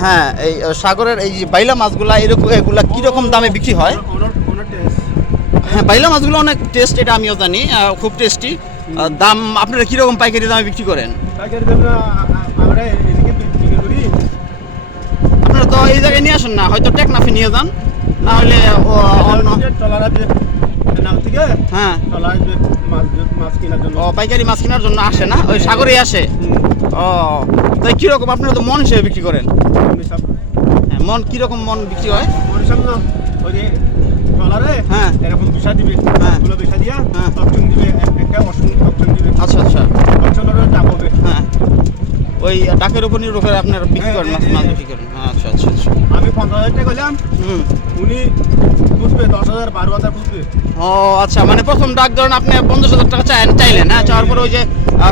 হ্যাঁ, এই সাগরের এই যে বাইলা মাছগুলা এরকম এগুলা কীরকম দামে বিক্রি হয়? হ্যাঁ, বাইলা মাছগুলো অনেক টেস্ট, এটা আমিও জানি, খুব টেস্টি। দাম আপনারা কীরকম পাইকারি দামে বিক্রি করেন? আপনারা তো এই জায়গায় নিয়ে আসেন না, হয়তো টেকনাফে নিয়ে যান, না হলে অন্য হ্যাঁ ও পাইকারি মাছ কেনার জন্য আসে না, ওই সাগরে আসে। ও তাই কীরকম আপনারা তো মন হিসেবে বিক্রি করেন? হ্যাঁ, মন কীরকম মন বিক্রি হয়? হ্যাঁ এরকম বিষয় দিবে, হ্যাঁ বিষয় দিয়া হ্যাঁ অপশন দিবে, একটা অপশন দিবে। আচ্ছা আচ্ছা, অপশনের দাম হবে। হ্যাঁ ওই ডাকের উপর নির্ভর করে আপনারা বিক্রি করেন, মাছ মাছ বিক্রি করেন। আচ্ছা আচ্ছা আচ্ছা। আমি 50,000 টাকা করলাম, হুম, উনি বুঝবে 10,000 12,000 বুঝবে। ও আচ্ছা, মানে প্রথম ডাক ধরেন আপনি 50,000 টাকা চাইলেন, হ্যাঁ, চাওয়ার পরে ওই যে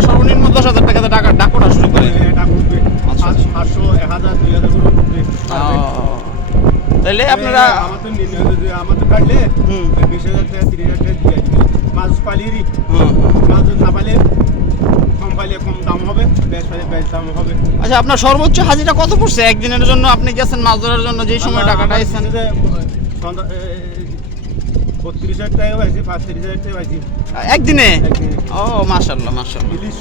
সর্বনিম্ন 10,000 টাকাতে ডাক ওঠা শুরু করে। এটা বুঝবে আচ্ছা, আচ্ছা। 500 1000 2000 করে বুঝবে। তাহলে আপনারা আমার তো কাটলে হুম 20,000 টাকা 30,000 টাকা দিয়ে দিবে। মাছ পালিরই, হুম। মাছ না পালে কম পাইলে কম দাম হবে, বেশ পাইলে বেশ দাম হবে। আচ্ছা, আপনার সর্বোচ্চ হাজিরা কত পড়ছে একদিনের জন্য? আপনি গেছেন মাছ ধরার জন্য, যেই সময় টাকাটা আইছেন? 32,000 টাকা পাইছি, 35,000 টাকা পাইছি একদিনে? একদিনে। ও মাশাআল্লাহ মাশাআল্লাহ। ইলিশ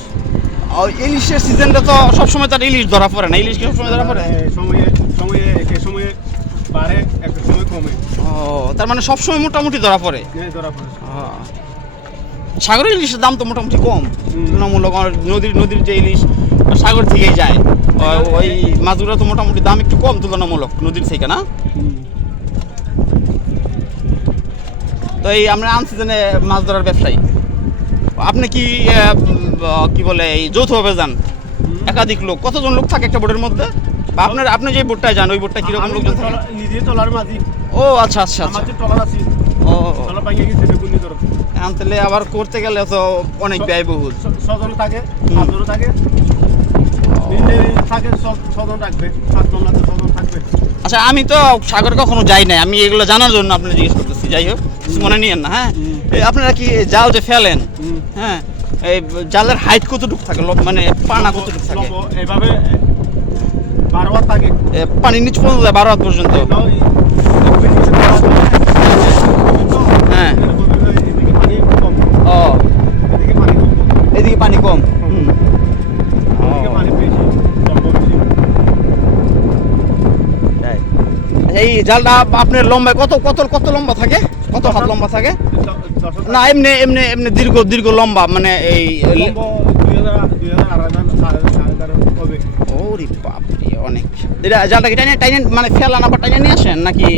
ও ইলিশের সিজনটা তো সবসময় তার ইলিশ ধরা পড়ে না, ইলিশ কি সবসময় ধরা পড়ে? সময়ে সময়ে এক সময়ে বাড়ে, এক সময় কমে। ও তার মানে সবসময় মোটামুটি ধরা পড়ে। ধরা পড়ে। সাগরের ইলিশের দাম তো মোটামুটি কম তুলনামূলক, নদীর যে ইলিশ সাগর থেকেই যায়, ওই মাছগুলো তো মোটামুটি দাম একটু কম তুলনামূলক নদীর থেকে, না? তো এই আমরা আনসিজনে মাছ ধরার ব্যবসায়ী, আপনি কি কি বলে এই যৌথভাবে যান? একাধিক লোক, কতজন লোক থাকে একটা বোটের মধ্যে? বা আপনি যে বোটটায় যান ওই বোটটা কিরকম লোকজন থাকে? নিজে টলার মাঝি। ও আচ্ছা আচ্ছা আচ্ছা। আমাদের টলার আছে। ও টলার পাইয়ে গেছে বেগুনি ধরো। আনতেলে আবার করতে গেলে তো অনেক ব্যয়বহুল। 6 জন থাকে, 7 জন থাকে, দিনে থাকে 6 জন থাকবে, 7 জন না 6 জন থাকবে। আচ্ছা, আমি তো সাগরে কখনো যাই না, আমি এগুলো জানার জন্য আপনি জিজ্ঞেস করতেছি। যাই হোক, কিছু মনে নিয়েন না। হ্যাঁ, আপনারা কি জাল যে ফেলেন, হ্যাঁ, এই জালের হাইট কতটুকু থাকে, মানে পানা কতটুকু থাকে? এইভাবে 12 হাত থাকে, পানির নিচ পর্যন্ত যায় 12 হাত পর্যন্ত? হ্যাঁ। ও এদিকে পানি কম। এই জালটা আপনার লম্বায় কত কত কত লম্বা থাকে? কত হাত লম্বা থাকে? না এমনি এমনি এমনি দীর্ঘ লম্বা, মানে এই ওরে বাপরে অনেক। এটা জালটা কি টাইনে মানে ফেলা না, বা টাইনে নিয়ে আসেন নাকি?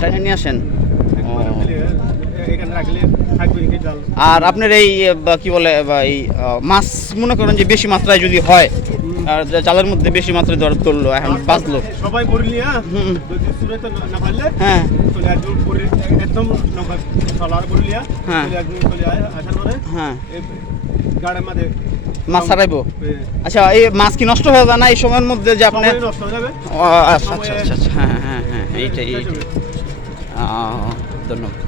টাইনে নিয়ে আসেন। আর আপনার এই কি বলে এই মাছ, মনে করেন যে বেশি মাত্রায় যদি হয়, আর জালের মধ্যে বেশি মাত্রায় ধরলো, এখন বাঁচলো সবাই পড়লি, যদি সুরে তো না পারলে হ্যাঁ চলে আসবে পরে, একদম নৌকা টলার পড়লিয়া চলে আসবে, চলে আসার পরে হ্যাঁ গাড়ির মধ্যে মাছ ছাড়াইবো। আচ্ছা, এই মাছ কি নষ্ট হয়ে যায় না এই সময়ের মধ্যে যে আপনি? নষ্ট হয়ে যাবে। আচ্ছা আচ্ছা আচ্ছা, হ্যাঁ হ্যাঁ হ্যাঁ, এইটাই ধন্যবাদ।